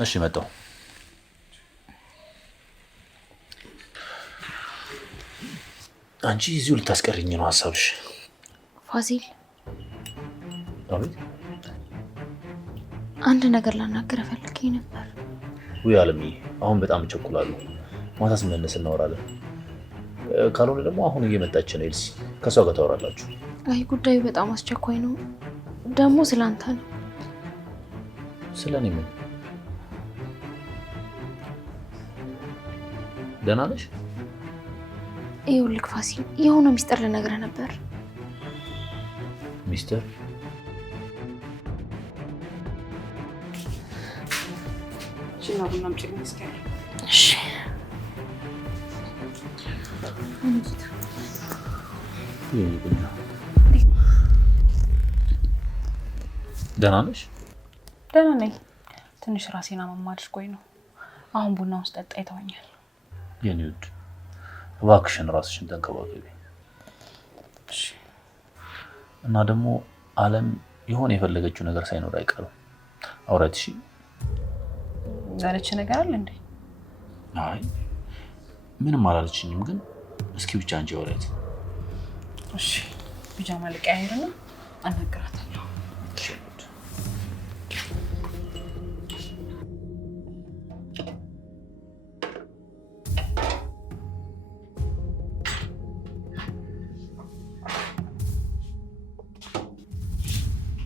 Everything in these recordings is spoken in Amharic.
እሺ መጣሁ። አንቺ እዚሁ ልታስቀርኝ ነው ሀሳብሽ? ፋሲል፣ አቤት። አንድ ነገር ላናገር ፈልጌ ነበር። ውይ አለምዬ፣ አሁን በጣም እቸኩላለሁ። ማታ ስንመለስ እናወራለን። ካልሆነ ደግሞ አሁን እየመጣች ነው ኤልሲ፣ ከሷ ጋር ታወራላችሁ። አይ ጉዳዩ በጣም አስቸኳይ ነው። ደግሞ ስላንተ ነው። ስለኔ ምን? ደህና ነሽ? ይኸውልህ ፋሲል፣ የሆነ ሚስጥር ልነግርህ ነበር። ሚስጥር? ቡና አምጪልኝ እስኪ። እሺ። ደህና ነሽ? ደህና ነኝ። ትንሽ ራሴን አመማ አድርጎኝ ነው። አሁን ቡና ውስጥ ጠጣ ይተወኛል። የኔ ውድ እባክሽን ራስሽን ተንከባከቢ። እሺ። እና ደግሞ አለም የሆነ የፈለገችው ነገር ሳይኖር አይቀርም። አውራት። እሺ። ያለች ነገር አለ እንዴ? አይ ምንም አላለችኝም፣ ግን እስኪ ብቻ አንቺ አውራት። እሺ። ፒጃማ ልቀያይርና አናግራታለሁ። እሺ።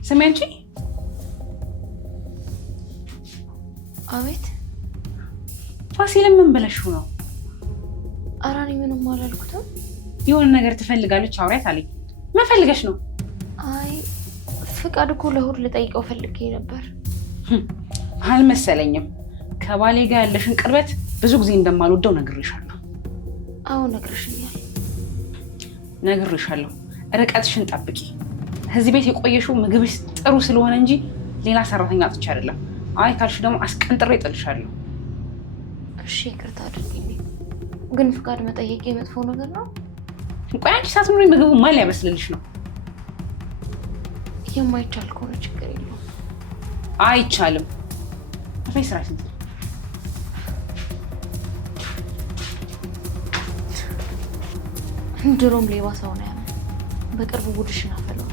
ስሚ አንቺ። አቤት። ፋሲል ምን ብለሽው ነው? ኧረ እኔ ምንም አላልኩትም። የሆነ ነገር ትፈልጋለች አውሪያት አለኝ። ምን ፈልገሽ ነው? አይ ፍቃድ እኮ ለእሑድ ልጠይቀው ፈልጌ ነበር። አልመሰለኝም። ከባሌ ጋር ያለሽን ቅርበት ብዙ ጊዜ እንደማልወደው ነግሬሻለሁ። አዎ ነግረሽኛል። ነግሬሻለሁ። ርቀትሽን ጠብቂ። እዚህ ቤት የቆየሽው ምግብሽ ጥሩ ስለሆነ እንጂ ሌላ ሰራተኛ አጥቼ አይደለም። አይ ካልሽ ደግሞ አስቀንጥሬ እጥልሻለሁ። እሺ ይቅርታ አድርጊልኝ። ግን ፍቃድ መጠየቅ የመጥፎ ነገር ነው? ቆይ አንቺ ሳትኖሪ ምግቡ ማን ሊያበስልልሽ ነው? የማይቻል ከሆነ ችግር የለውም። አይቻልም። አፈይ ስራሽን ድሮም ሌባ ሰው ነው ያለ። በቅርቡ ጉድሽን አፈለዋለሁ።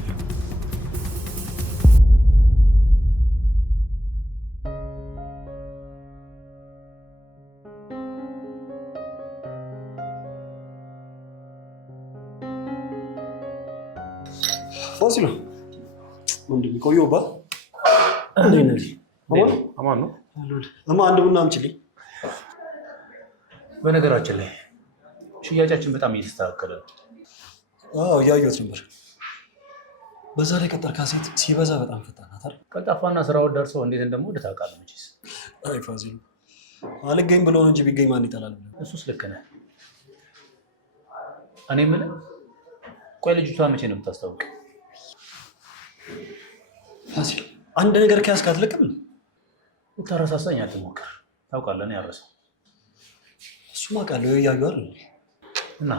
ፋሲል ወንድም ቆየው ባ አማን ነው። አንድ ቡና አምጪልኝ። በነገራችን ላይ ሽያጫችን በጣም እየተስተካከለ ነው። አዎ እያየሁት ነበር። በዛ ላይ ቀጠርካ ሴት ሲበዛ በጣም ፈጣን ናት አይደል? ቀልጣፋና ስራው ደርሰው እንዴት እንደምወድ ታውቃለህ መቼስ። አይ ፋሲል አልገኝ ብለው እንጂ ቢገኝ ማን ይጠላል? እሱስ ልክ ነህ። እኔ ምን ቆይ ልጅቷ መቼ ነው የምታስታውቅ? ፋሲል አንድ ነገር ከያዝክ አትለቅም። ልታረሳሳኝ አትሞክር። ታውቃለህ እኔ ያረሰው እሱማ ቃለው እያየሁ አይደል? እና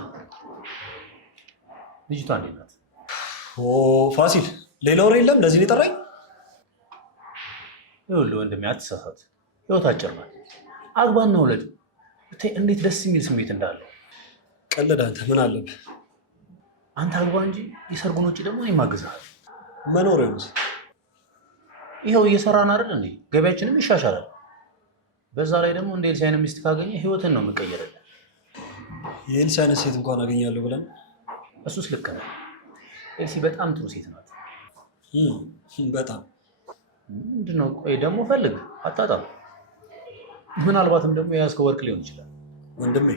ልጅቷ እንዴት ናት? ፋሲል ሌላ ወሬ የለም? ለዚህ ነው የጠራኝ? ይኸውልህ ወንድሜ አትሳሳት። ህይወት አጭር ናት። አግባና ውለድ። እንዴት ደስ የሚል ስሜት እንዳለው። ቀለድ አንተ ምን አለብህ? አንተ አግባ እንጂ የሰርጉን ወጪ ደግሞ እኔ ማግዝሃለሁ። መኖሪያውስ ይኸው እየሰራን አይደል እንዴ? ገበያችንም ይሻሻላል። በዛ ላይ ደግሞ እንደ ኤልሲ አይነት ሚስት ካገኘ ህይወትን ነው የምቀይርልህ። የኤልሲ አይነት ሴት እንኳን አገኛለሁ ብለን? እሱስ ልክ ነው። ኤልሲ በጣም ጥሩ ሴት ናት። በጣም ምንድነው? ቆይ ደግሞ ፈልግ አታጣም። ምናልባትም ደግሞ የያዝከው ወርቅ ሊሆን ይችላል። ወንድሜ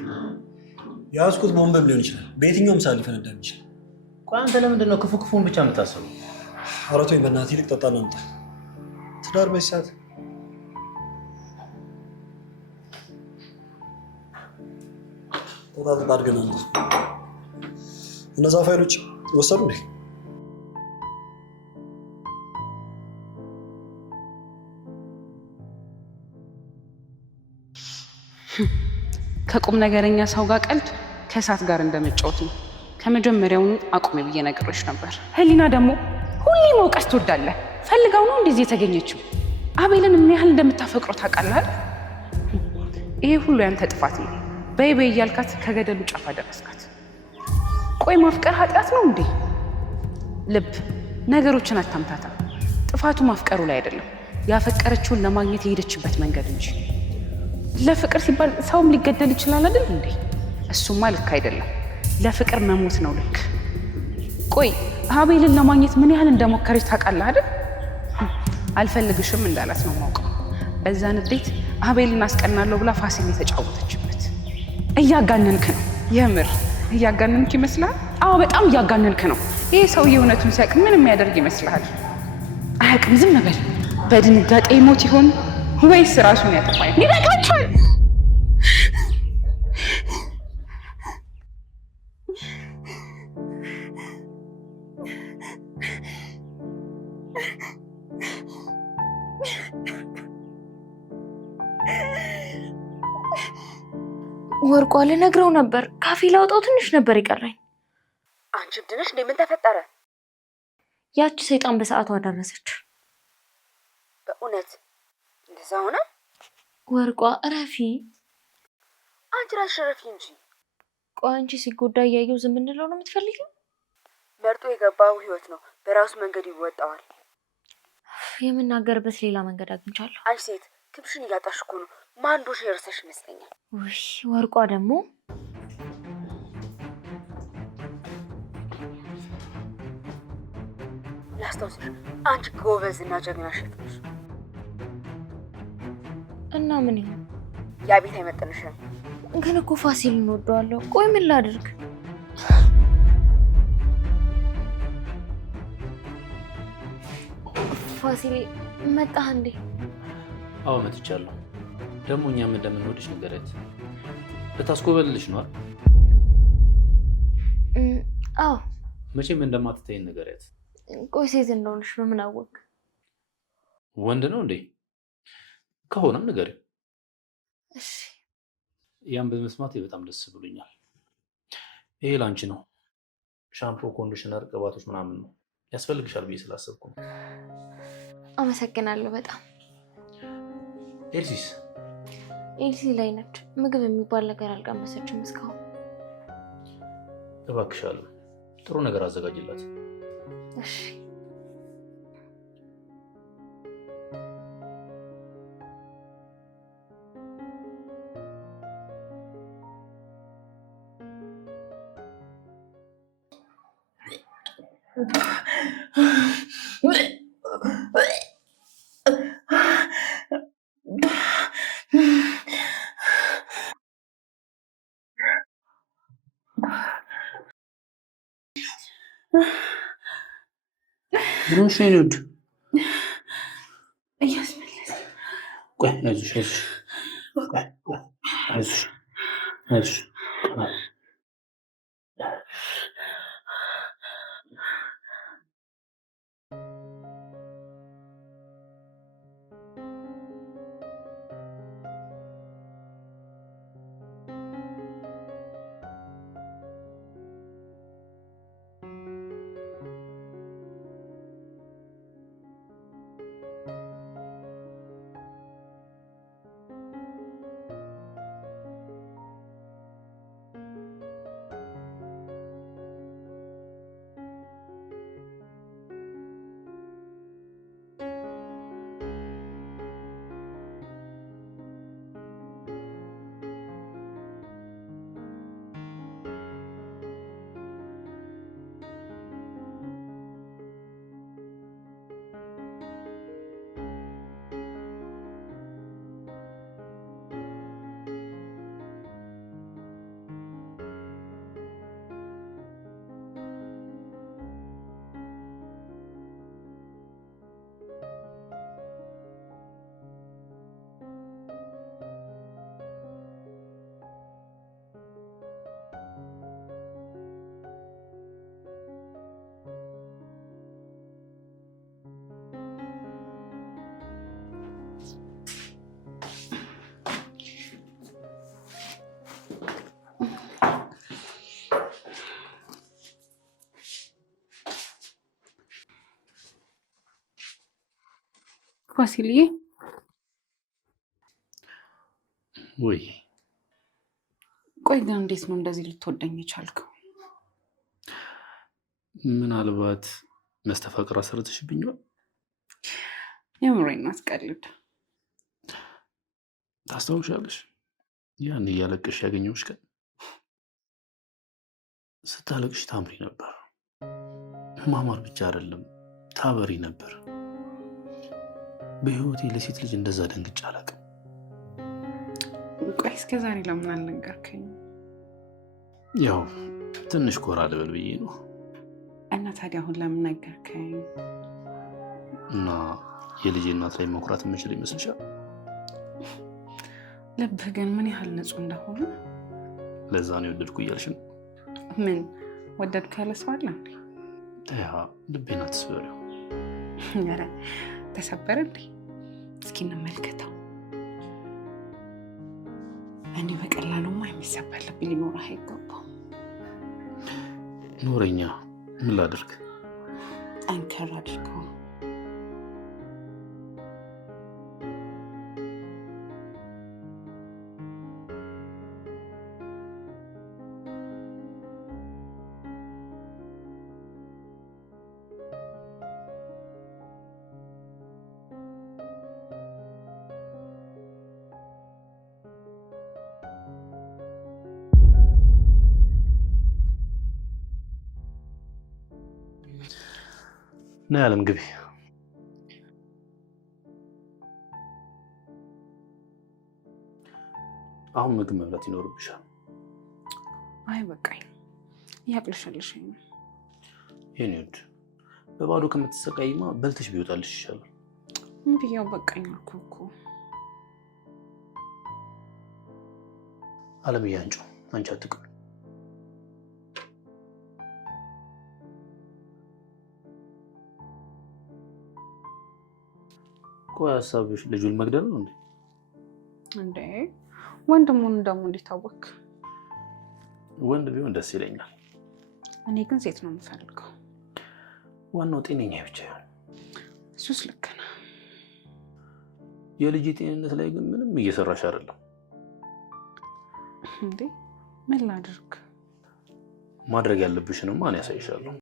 የያዝኩት ቦምብም ሊሆን ይችላል። በየትኛውም ሰዓት ሊፈነዳ የሚችል። ቆይ አንተ ለምንድን ነው ክፉ ክፉን ብቻ የምታስበው? ኧረ ተወኝ በእናትህ። ይልቅ ጠጣና አምጣ። ትዳር በዚህ ሰዓት ጠጣ አድርገን አንተ እነዛ ፋይሎች ወሰዱ እንዴ? ከቁም ነገረኛ ሰው ጋር ቀልድ ከእሳት ጋር እንደመጫወት ነው። ከመጀመሪያውኑ አቁሜ ብዬ ነግሬሽ ነበር። ህሊና ደግሞ ሁሌ መውቀስ ትወዳለህ። ፈልጋው ነው እንደዚህ የተገኘችው። አቤልን ምን ያህል እንደምታፈቅረው ታውቃለህ? ይሄ ሁሉ ያንተ ጥፋት ነው። በይ በይ እያልካት ከገደሉ ጫፍ አደረስካት። ቆይ ማፍቀር ኃጢአት ነው እንዴ? ልብ ነገሮችን አታምታታ። ጥፋቱ ማፍቀሩ ላይ አይደለም፣ ያፈቀረችውን ለማግኘት የሄደችበት መንገድ እንጂ። ለፍቅር ሲባል ሰውም ሊገደል ይችላል አይደል እንዴ? እሱማ ልክ አይደለም። ለፍቅር መሞት ነው ልክ። ቆይ አቤልን ለማግኘት ምን ያህል እንደሞከረች ታውቃለህ አይደል? አልፈልግሽም እንዳላት ነው የማውቀው። በዛ ንዴት አቤልን አስቀናለሁ ብላ ፋሲል የተጫወተችበት። እያጋነንክ ነው። የምር እያጋነንክ ይመስላል? አዎ በጣም እያጋነንክ ነው። ይሄ ሰውዬ እውነቱን ሲያውቅ ምን የሚያደርግ ይመስልሃል? አያውቅም። ዝም በል። በድንጋጤ ሞት ይሆን ወይስ ራሱን ያጠፋ? ይበቃችኋል። ወርቋ ልነግረው ነበር። ካፌ ላውጣው ትንሽ ነበር ይቀረኝ። አንቺ ድንሽ ምን ተፈጠረ? ያቺ ሰይጣን በሰዓቱ አደረሰች። በእውነት እንደዛ ሆነ? ወርቋ እረፊ። አንቺ ራስሽ እረፊ እንጂ። ቆይ አንቺ ሲጎዳ እያየው ዝም እንለው ነው የምትፈልጊው? መርጦ የገባው ህይወት ነው፣ በራሱ መንገድ ይወጣዋል። የምናገርበት ሌላ መንገድ አግኝቻለሁ። አንቺ ሴት ክብሽን እያጣሽ እኮ ነው። ማንዶሽ የርሰሽ ይመስለኛል። ውይ ወርቋ ደግሞ ላስታውስሽ፣ አንቺ ጎበዝ እና ጀግና ሴት ነሽ። እና ምን ይሁን? ያ ቤት አይመጥንሽም። ግን እኮ ፋሲል እንወደዋለሁ። ቆይ ምን ላድርግ? ፋሲል መጣህ እንዴ? አዎ መጥቻለሁ። ደግሞ እኛም እንደምንወድሽ ንገሪያት። ልታስኮበልልሽ ነው አይደል? አዎ። መቼም እንደማትተይን ንገሪያት። ቆይ ሴት እንደሆነሽ በምን አወቅ? ወንድ ነው እንዴ? ከሆነም ንገሪው። እሺ። ያን በመስማቴ በጣም ደስ ብሎኛል። ይሄ ላንቺ ነው። ሻምፖ፣ ኮንዲሽነር፣ ቅባቶች ምናምን ነው ያስፈልግሻል ብዬ ስላሰብኩ ነው። አመሰግናለሁ በጣም። ኤልሲስ? ኤልሲ ላይ ነች። ምግብ የሚባል ነገር አልቀመሰችም እስካሁን። እባክሻለሁ ጥሩ ነገር አዘጋጅላት። እሺ። ምንሽ ነው ልጅ? እያስመለሰ ቆይ አይዞሽ አይዞሽ። ፋሲልዬ ወይ ቆይ ግን እንዴት ነው እንደዚህ ልትወደኝ የቻልከው? ምናልባት መስተፋቅር አሰርተሽብኝ ነው? የምሬን አትቀልድ። ታስታውሻለሽ? ያን እያለቅሽ ያገኘሁሽ ቀን ስታለቅሽ ታምሪ ነበር። ማማር ብቻ አይደለም ታበሪ ነበር። በህይወቴ ለሴት ልጅ እንደዛ ደንግጬ አላውቅም። ቆይ እስከ ዛሬ ለምን አልነገርከኝ? ያው ትንሽ ኮራ ልበል ብዬ ነው። እና ታዲያ አሁን ለምን ነገርከኝ? እና የልጄ እናት ላይ መኩራት የምችል ይመስልሻል? ልብህ ግን ምን ያህል ንጹህ እንደሆነ። ለዛ ነው የወደድኩ እያልሽ ነው? ምን ወደድኩ ያለ ሰው አለ እንዴ? ያ ልቤን አትስበሪው። ኧረ ተሰበረ እንዴ? እስኪ እንመልከተው። እኔ በቀላሉማ የሚሰበር ልብ ሊኖርህ አይገባም። ኖረኛ ምን ላድርግ? ጠንከር አድርገው። ና ያለም ግቢ። አሁን ምግብ መብላት ይኖርብሻል። አይ በቃኝ፣ እያቅለሸለሸኝ ነው። የኔ ውድ በባዶ ከምትሰቃይማ በልተሽ ቢወጣልሽ ይሻላል። ምን ብያው በቃኝ አልኩ እኮ። አለም እያንጮ አንቺ አትቅም። ቆይ ሀሳብሽ ልጁን መግደል ነው እንዴ? እንዴ ወንድሙን ደግሞ እንዴት አወቅ? ወንድ ቢሆን ደስ ይለኛል። እኔ ግን ሴት ነው የምፈልገው። ዋናው ጤነኛ ብቻ ይሁን። እሱስ ልክ ነህ። የልጅ ጤንነት ላይ ግን ምንም እየሰራሽ አይደለም። እንዴ ምን ላድርግ? ማድረግ ያለብሽንም ማን ያሳይሻለሁ።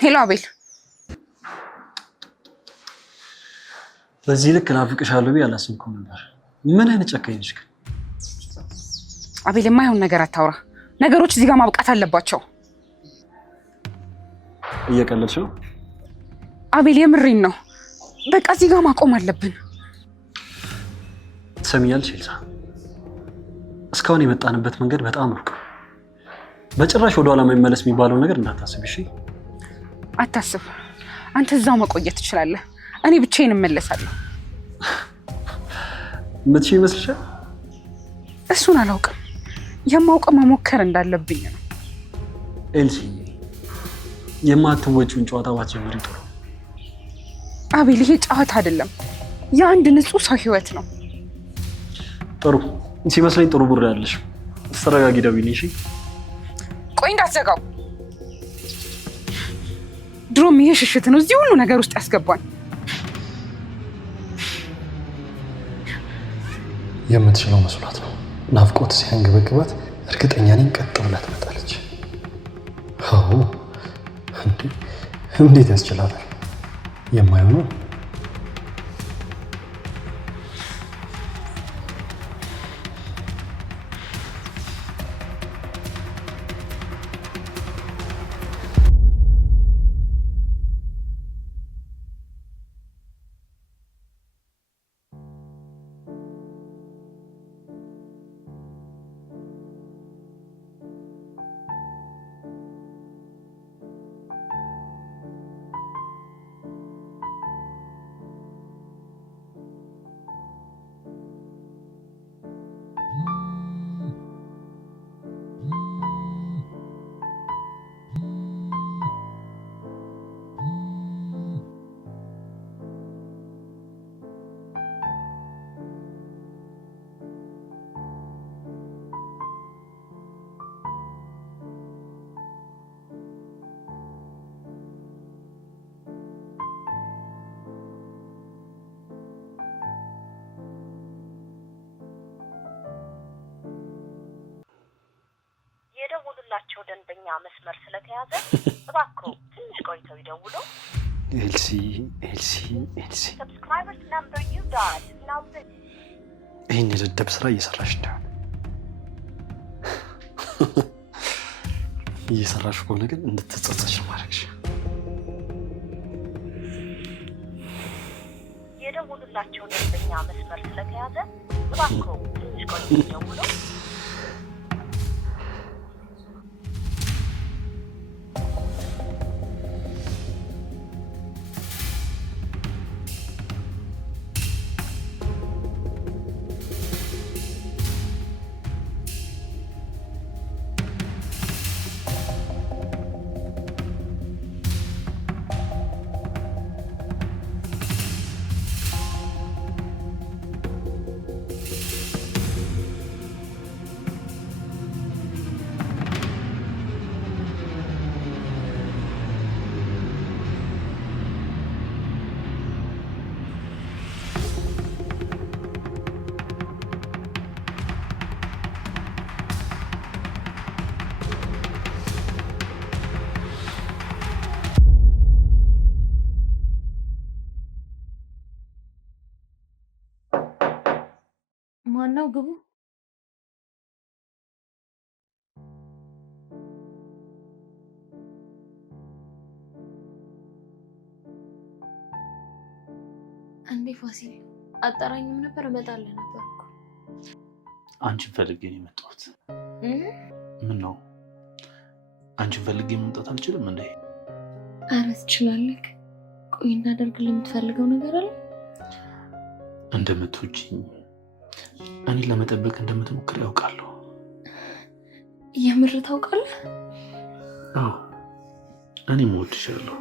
ሄሎ አቤል። በዚህ ልክ ናፍቅሻለሁ ብዬ አላሰብኩም ነበር። ምን አይነት ጨካኝ ነሽ ግን? አቤል የማይሆን ነገር አታውራ። ነገሮች እዚህ ጋር ማብቃት አለባቸው። እየቀለድሽ ነው? አቤል የምሬን ነው። በቃ እዚህ ጋር ማቆም አለብን። ትሰሚኛለሽ ኤልሳ? እስካሁን የመጣንበት መንገድ በጣም ሩቅ። በጭራሽ ወደ ኋላ መመለስ የሚባለው ነገር እንዳታስብ እሺ? አታስብ። አንተ እዛው መቆየት ትችላለህ። እኔ ብቻዬን እመለሳለሁ። ምትሽ ይመስልሻል? እሱን አላውቅም። የማውቀው መሞከር እንዳለብኝ ነው። ኤልሲ የማትወጪውን ጨዋታ ባትጀምሪ ጥሩ። አቤል ይሄ ጨዋታ አይደለም፣ የአንድ ንጹህ ሰው ህይወት ነው። ጥሩ ሲመስለኝ ጥሩ ብር ያለሽ። ተረጋጊ፣ ደውይልኝ እሺ? ቆይ እንዳትዘጋው። ድሮም ይሄ ሽሽት ነው እዚህ ሁሉ ነገር ውስጥ ያስገባል። የምትችለው መስሏት ነው። ናፍቆት ሲያንገበግባት እርግጠኛ ነኝ ቀጥ ብላ ትመጣለች። አዎ እንዴት ያስችላታል? የማይሆነው የደውሉላቸው ደንበኛ መስመር ስለተያዘ እባክዎ ትንሽ ቆይተው ይደውሉ። ኤልሲ Subscriber's number you dialed is now busy. ይህን የደደብ ስራ እየሰራሽ እንደሆነ እየሰራሽ ከሆነ ግን እንድትጸጸሽ ማድረግሽ። የደውሉላቸው ደንበኛ መስመር ስለተያዘ እባክዎ ትንሽ ቆይተው ይደውሉ። ማነው? ግቡ። እንዴ ፋሲል አጠራኝም ነበር እመጣለሁ ነበር እኮ። አንቺን ፈልጌ ነው የመጣሁት። ምን ነው አንቺን ፈልጌ መምጣት አልችልም እንዴ? ኧረ ትችላለህ። ቆይ እንዳደርግልህ የምትፈልገው ነገር አለ? እንደምትወጂኝ እኔን ለመጠበቅ እንደምትሞክር ያውቃለሁ። የምር ታውቃለህ? አዎ እኔም እወድሻለሁ።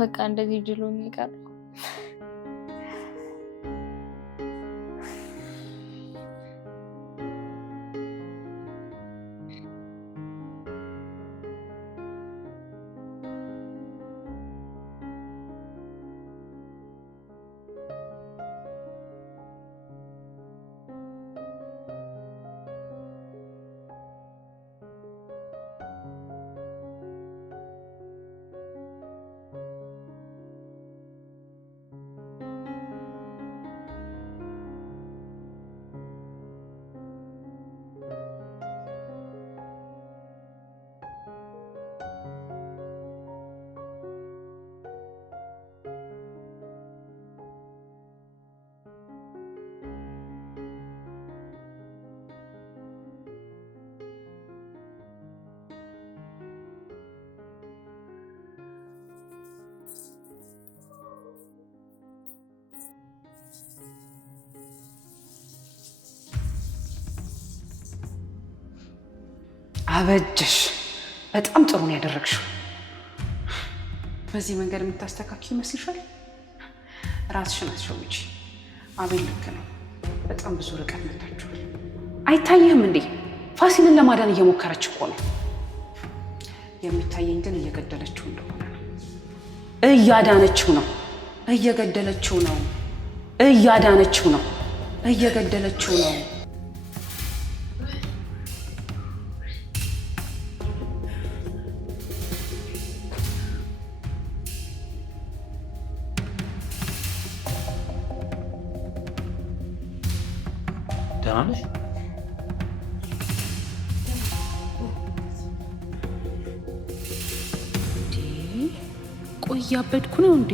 በቃ እንደዚህ ጅሎኝ ይቀር። አበጀሽ። በጣም ጥሩ ነው ያደረግሽው። በዚህ መንገድ የምታስተካክል ይመስልሻል? ራስሽን አትሸውጂ። አቤል ልክ ነው። በጣም ብዙ ርቀት መታችኋል። አይታየህም እንዴ? ፋሲልን ለማዳን እየሞከረች እኮ ነው። የሚታየኝ ግን እየገደለችው እንደሆነ ነው። እያዳነችው ነው። እየገደለችው ነው። እያዳነችው ነው። እየገደለችው ነው። ደህና ነሽ? ቆይ እያበድኩ ነው እንዴ?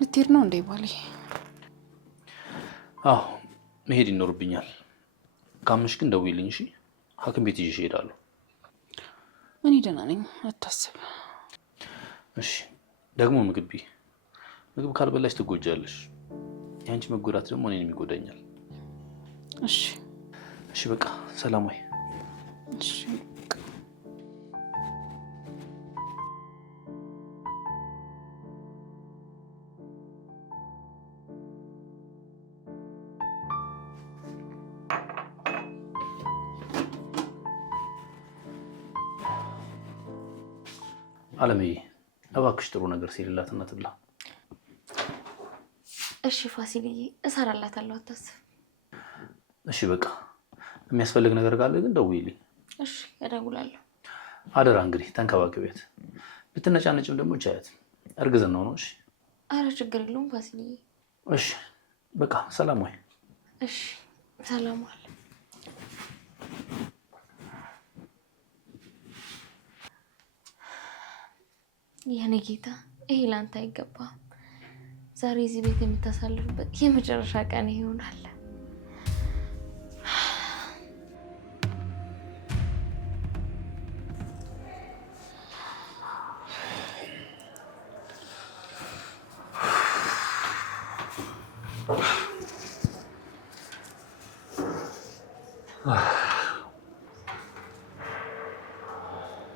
ልትሄድ ነው እንዴ ባሌ? አዎ መሄድ ይኖርብኛል። ካመሽ ግን ደውይልኝ እሺ? ሐኪም ቤት ይዤሽ እሄዳለሁ። እኔ ደህና ነኝ፣ አታስብ። እሺ። ደግሞ ምግብ ካልበላሽ ትጎጃለሽ። ያንቺ መጎዳት ደግሞ እኔንም ይጎዳኛል። እሺ እሺ፣ በቃ ሰላም ወይ? እሺ አለምዬ እባክሽ ጥሩ ነገር ሲልላትና ትብላ። እሺ ፋሲልዬ እሰራላታለሁ፣ አታስብ። እሺ በቃ የሚያስፈልግ ነገር ካለ ግን ደውይልኝ። እሺ እደውላለሁ። አደራ እንግዲህ ተንከባከቢያት። ብትነጫነጭም ደግሞ ቻያት፣ እርግዝናው ነው። እሺ። አረ ችግር የለውም ፋሲልዬ። እሺ በቃ ሰላም ወይ? እሺ ሰላም ዋል። የኔ ጌታ ይሄ ላንተ አይገባም። ዛሬ እዚህ ቤት የምታሳልፍበት የመጨረሻ ቀን ይሆናል።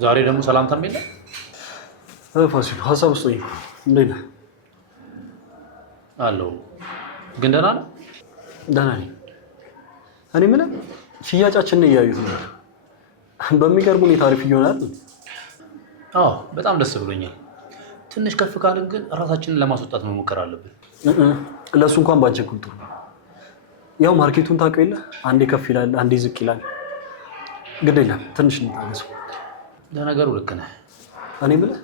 ዛሬ ደግሞ ሰላምታም የለም። ፋሲል ሀሳብ ውስጥ ነኝ። እንዴት ነህ? አለው ግን ደህና ነው? ደህና ነኝ። እኔ የምልህ ሽያጫችንን እያዩት ነው። በሚገርም ሁኔታ አሪፍ ይሆናል። አዎ በጣም ደስ ብሎኛል። ትንሽ ከፍ ካልን ግን ራሳችንን ለማስወጣት መሞከር አለብን። ለእሱ እንኳን ባትቸኩል ጥሩ። ያው ማርኬቱን ታውቀው የለ አንዴ ከፍ ይላል፣ አንዴ ዝቅ ይላል። ግድ የለም ትንሽ እንታገሰው። ለነገሩ ልክ ነህ። እኔ የምልህ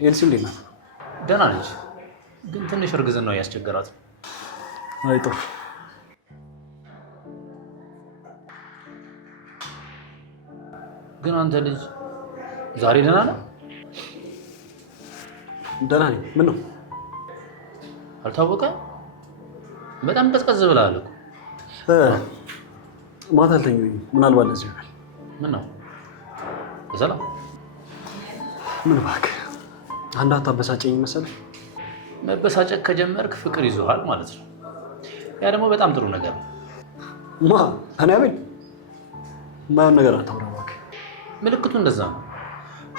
ኤልሲ እንዴት ናት? ደህና ነች፣ ግን ትንሽ እርግዝናው ያስቸገራት። አይ ጥሩ። ግን አንተ ልጅ ዛሬ ደህና ነህ? ደህና ነኝ። ምን ነው አልታወቀ? በጣም ቀዝቀዝ ብለሃል እኮ። ማታ አልተኛሁም። ምናልባት ለዚህ ይሆናል። ምን ነው በሰላም? ምን እባክህ አንድ አታበሳጨኝ መሰለህ። መበሳጨት ከጀመርክ ፍቅር ይዞሃል ማለት ነው። ያ ደግሞ በጣም ጥሩ ነገር ነው። እኔ አቤል የማይሆን ነገር አታውራ እባክህ። ምልክቱ እንደዛ ነው።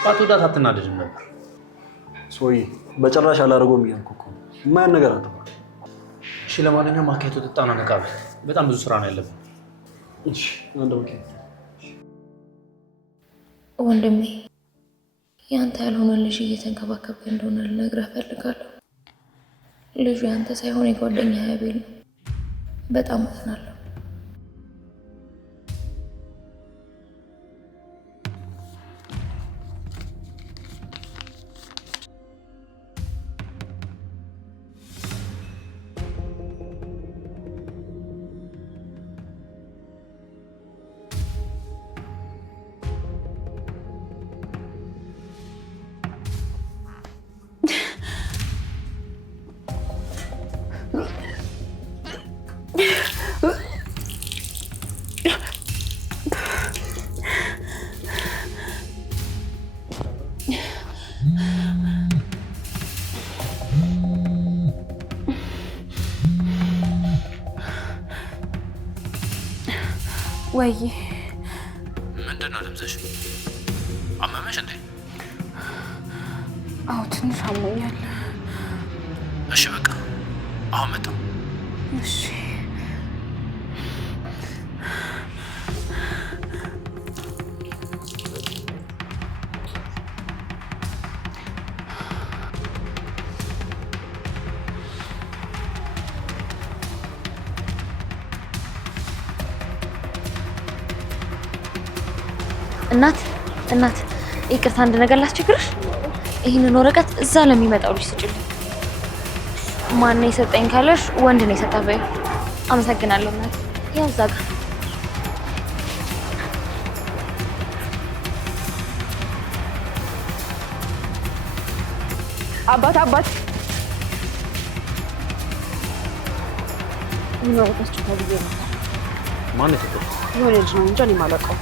ባትወዳት አትናደድም ነበር። ሰውዬ በጭራሽ አላደርገውም እያልኩ እኮ ነው። የማይሆን ነገር አታውራ። እሺ ለማንኛውም ማኪያቶ ጥጣና ነቃብ። በጣም ብዙ ስራ ነው ያለብን። እሺ አንድ ማኪያቶ። ወንድሜ ያንተ ያልሆነ ልጅ እየተንከባከብክ እንደሆነ ልነግርህ እፈልጋለሁ። ልጁ ያንተ ሳይሆን የጓደኛ አቤል ነው። በጣም አዝናለሁ። ወይ ምንድን ነው ድምፅሽ? አመመሽ እንዴ? አዎ ትንሽ አሞኛል። እሺ በቃ አሁን መጣሁ። እሺ እናት ይቅርታ፣ አንድ ነገር ላስቸግርሽ። ይህንን ወረቀት እዛ ለሚመጣው ልጅ ስጭልኝ። ማን የሰጠኝ ካለሽ ወንድ ነው የሰጠህ በይው። አመሰግናለሁ እናት። ያው እዛ ጋር አባት ምን ወረቀት ብዬ ነበር። ማን የሰጠው? የሆነ ልጅ ነው እንጂ እኔ የማላውቀው።